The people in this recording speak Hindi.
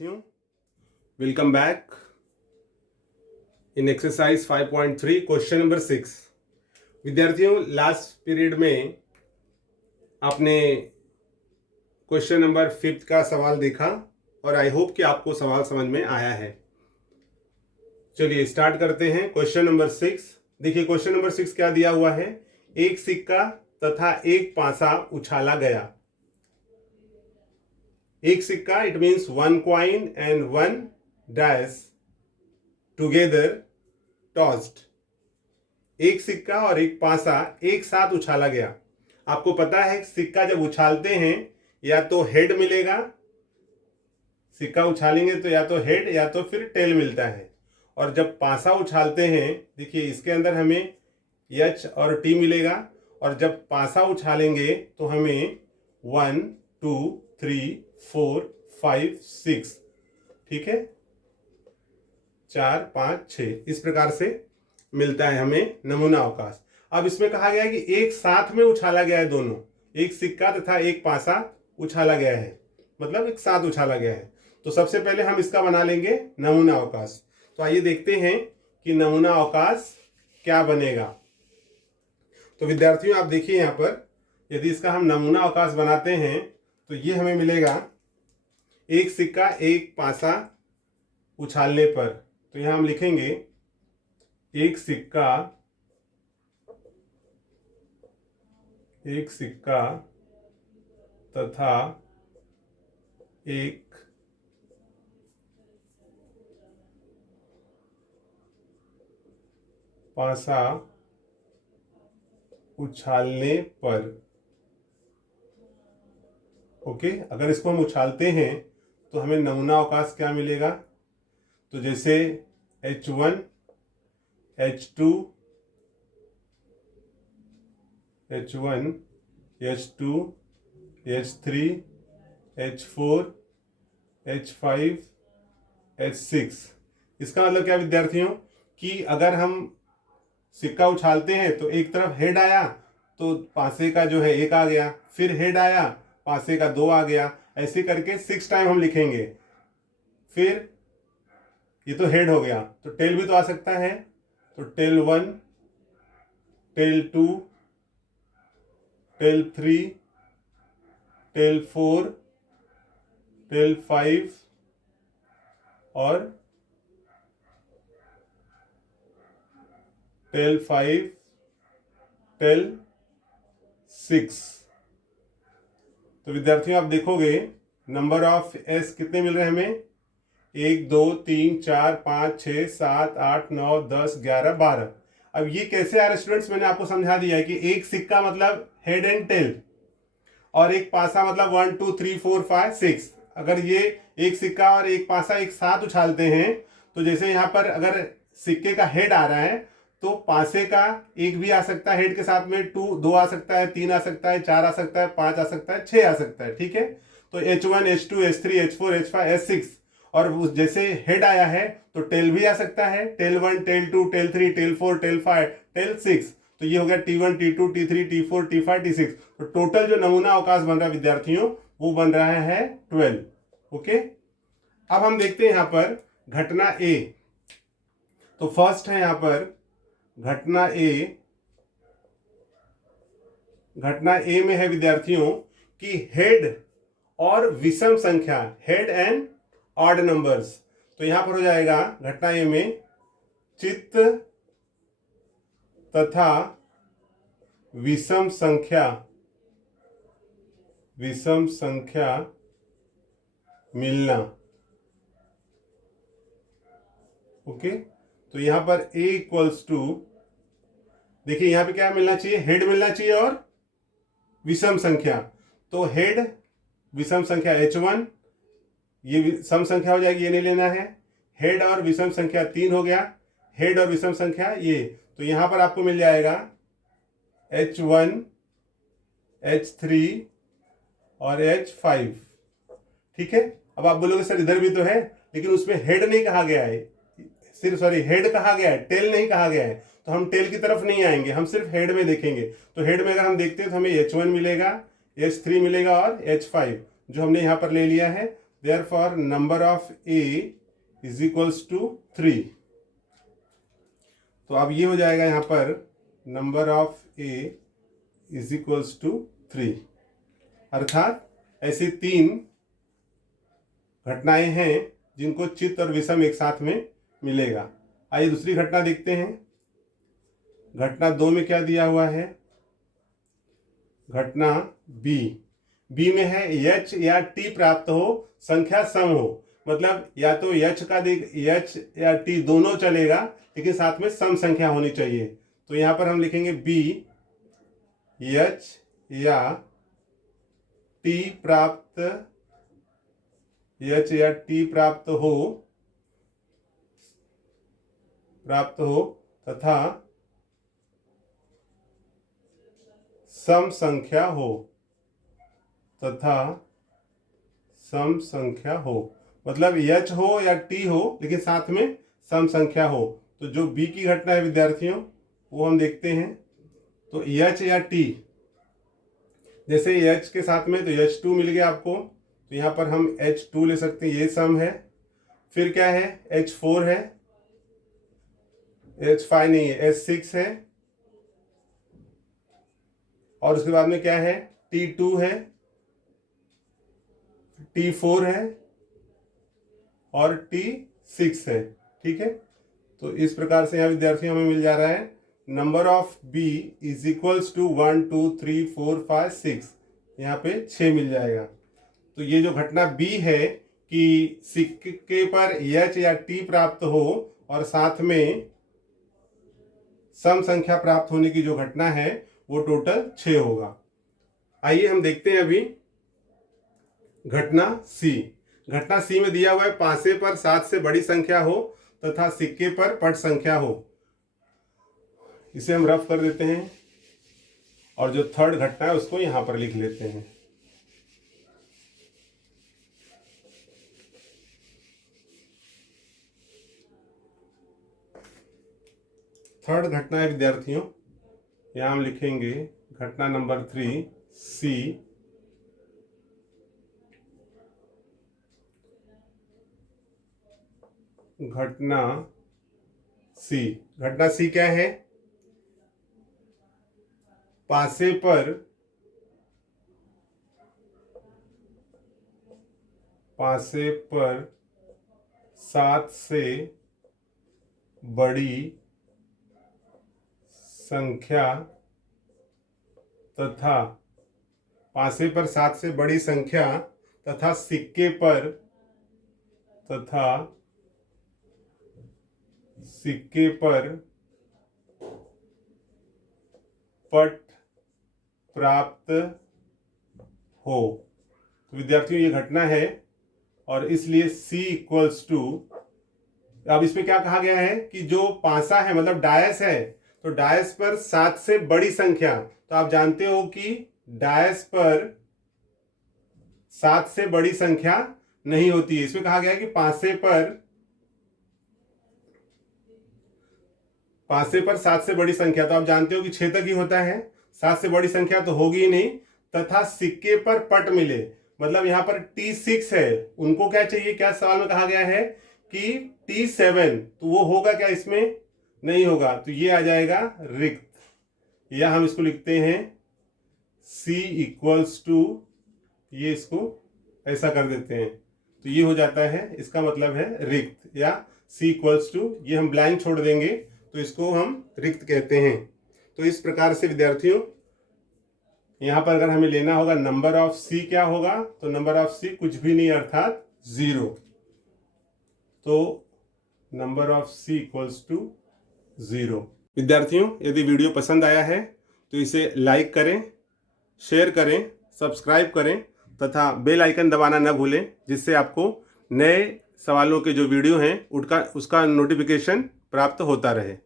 विद्यार्थियों, welcome back in exercise 5.3 question number 6। विद्यार्थियों, लास्ट पीरियड में आपने क्वेश्चन नंबर 5 का सवाल देखा और आई होप कि आपको सवाल समझ में आया है। चलिए स्टार्ट करते हैं। क्वेश्चन नंबर 6 देखिए, क्वेश्चन नंबर 6 क्या दिया हुआ है। एक सिक्का तथा एक पासा उछाला गया। एक सिक्का, it means one coin and one dash together tossed. एक सिक्का और एक पासा एक साथ उछाला गया। आपको पता है सिक्का जब उछालते हैं या तो हेड मिलेगा, सिक्का उछालेंगे तो या तो हेड या तो फिर टेल मिलता है। और जब पासा उछालते हैं, देखिए इसके अंदर हमें एच और टी मिलेगा। और जब पासा उछालेंगे तो हमें 1 2 3 4 5 6, ठीक है, 4 5 6 इस प्रकार से मिलता है हमें नमूना अवकाश। अब इसमें कहा गया है कि एक साथ में उछाला गया है, दोनों, एक सिक्का तथा एक पासा उछाला गया है, मतलब एक साथ उछाला गया है। तो सबसे पहले हम इसका बना लेंगे नमूना अवकाश। तो आइए देखते हैं कि नमूना अवकाश क्या बनेगा। तो विद्यार्थियों आप देखिए यहाँ पर, यदि इसका हम नमूना अवकाश बनाते हैं तो ये हमें मिलेगा एक सिक्का एक पासा उछालने पर। तो यहाँ हम लिखेंगे एक सिक्का तथा एक पासा उछालने पर। ओके, अगर इसको हम उछालते हैं तो हमें नमूना अवकाश क्या मिलेगा। तो जैसे H1 H2 H1 H2 H3 H4 H5 H6। इसका मतलब क्या विद्यार्थियों कि अगर हम सिक्का उछालते हैं तो एक तरफ हेड आया तो पासे का जो है एक आ गया, फिर हेड आया पासे का 2 आ गया, ऐसे करके 6 टाइम हम लिखेंगे। फिर ये तो हेड हो गया, तो टेल भी तो आ सकता है। तो tail 1, tail 2, tail 3, tail 4, tail 5 और टेल 5, टेल 6। तो विद्यार्थियों आप देखोगे नंबर ऑफ एस कितने मिल रहे हैं हमें, 1 2 3 4 5 6 7 8 9 10 11 12। अब ये कैसे आ रहा है स्टूडेंट्स, मैंने आपको समझा दिया है कि एक सिक्का मतलब हेड एंड टेल और एक पासा मतलब 1 2 3 4 5 6। अगर ये एक सिक्का और एक पासा एक साथ उछालते हैं तो जैसे यहाँ पर अगर सिक्के का हेड आ रहा है तो पासे का एक भी आ सकता है हेड के साथ में, 2 आ सकता है, 3 आ सकता है, 4 आ सकता है, 5 आ सकता है, 6 आ सकता है, ठीक है। तो H1 H2 H3 H4 H5 H6। और जैसे हेड आया है तो टेल भी आ सकता है, tail 1 tail 2 tail 3 tail 4 tail 5 tail 6। तो ये हो गया T1 T2 T3 T4 T5 T6। तो टोटल जो नमूना अवकाश बन रहा है विद्यार्थियों वो बन रहा है 12। ओके, अब हम देखते हैं यहाँ पर घटना ए। तो फर्स्ट है यहाँ पर घटना ए में है विद्यार्थियों कि हेड और विषम संख्या, हेड एंड ऑड नंबर्स। तो यहां पर हो जाएगा घटना ए में चित्त तथा विषम संख्या मिलना। ओके, तो यहां पर A इक्वल्स टू, देखिए यहां पे क्या मिलना चाहिए, हेड मिलना चाहिए और विषम संख्या। तो हेड विषम संख्या H1, ये सम संख्या हो जाएगी, ये नहीं लेना है। हेड और विषम संख्या 3 हो गया, हेड और विषम संख्या ये। तो यहां पर आपको मिल जाएगा H1 H3 और H5, ठीक है। अब आप बोलोगे सर इधर भी तो है, लेकिन उसमें हेड नहीं कहा गया है, सिर्फ सॉरी हेड कहा गया है, टेल नहीं कहा गया है। तो हम टेल की तरफ नहीं आएंगे, हम सिर्फ हेड में देखेंगे। तो हेड में अगर हम देखते हैं तो हमें H1 मिलेगा, H3 मिलेगा और H5 जो हमने यहाँ पर ले लिया है। Therefore number of A is equals to 3। तो अब ये हो जाएगा यहाँ पर number of A is equals to 3, अर्थात ऐसे 3 घटनाएं हैं जिनको चित्त और विषम एक साथ में मिलेगा। आइए दूसरी घटना देखते हैं। घटना 2 में क्या दिया हुआ है? घटना बी में है एच या टी प्राप्त हो, संख्या सम हो। मतलब या तो एच या टी दोनों चलेगा, लेकिन साथ में सम संख्या होनी चाहिए। तो यहां पर हम लिखेंगे बी एच या टी प्राप्त हो तथा सम संख्या हो। मतलब एच हो या टी हो, लेकिन साथ में सम संख्या हो। तो जो बी की घटना है विद्यार्थियों, वो हम देखते हैं। तो एच या टी, जैसे एच के साथ में तो H2 मिल गया आपको, तो यहां पर हम H2 ले सकते हैं, ये सम है। फिर क्या है? H4 है, H5 नहीं है, H6 है, और उसके बाद में क्या है? T2 है, T4 है और T6 है। ठीक है, तो इस प्रकार से यहाँ विद्यार्थियों हमें मिल जा रहा है number of B is equals to 1 2 3 4 5 6, यहाँ पे 6 मिल जाएगा। तो ये जो घटना बी है कि सिक्के पर एच या टी प्राप्त हो और साथ में सम संख्या प्राप्त होने की जो घटना है वो टोटल 6 होगा। आइए हम देखते हैं अभी घटना सी। घटना सी में दिया हुआ है पासे पर 7 से बड़ी संख्या हो तथा सिक्के पर पट संख्या हो। इसे हम रफ कर देते हैं और जो थर्ड घटना है उसको यहां पर लिख लेते हैं। थर्ड घटना है विद्यार्थियों, यहां हम लिखेंगे घटना नंबर 3 सी। घटना सी क्या है? पासे पर 7 से बड़ी संख्या तथा पासे पर 7 से बड़ी संख्या तथा सिक्के पर पट प्राप्त हो। तो विद्यार्थियों ये घटना है और इसलिए C इक्वल्स टू, अब इसमें क्या कहा गया है कि जो पासा है मतलब डायस है, तो डायस पर 7 से बड़ी संख्या, तो आप जानते हो कि डायस पर 7 से बड़ी संख्या नहीं होती है। इसमें कहा गया है कि पासे पर 7 से बड़ी संख्या, तो आप जानते हो कि 6 तक ही होता है, 7 से बड़ी संख्या तो होगी ही नहीं, तथा सिक्के पर पट मिले। मतलब यहां पर T6 है, उनको क्या चाहिए? क्या सवाल में कहा गया है कि T7, तो वो होगा क्या? इसमें नहीं होगा, तो ये आ जाएगा रिक्त, या हम इसको लिखते हैं C इक्वल्स टू, ये इसको ऐसा कर देते हैं, तो ये हो जाता है, इसका मतलब है रिक्त, या C इक्वल्स टू, ये हम ब्लैंक छोड़ देंगे तो इसको हम रिक्त कहते हैं। तो इस प्रकार से विद्यार्थियों यहां पर अगर हमें लेना होगा नंबर ऑफ C क्या होगा, तो नंबर ऑफ C कुछ भी नहीं अर्थात 0। तो number of C equals to 0। विद्यार्थियों यदि वीडियो पसंद आया है तो इसे लाइक करें, शेयर करें, सब्सक्राइब करें तथा बेल आइकन दबाना न भूलें, जिससे आपको नए सवालों के जो वीडियो हैं उसका नोटिफिकेशन प्राप्त होता रहे।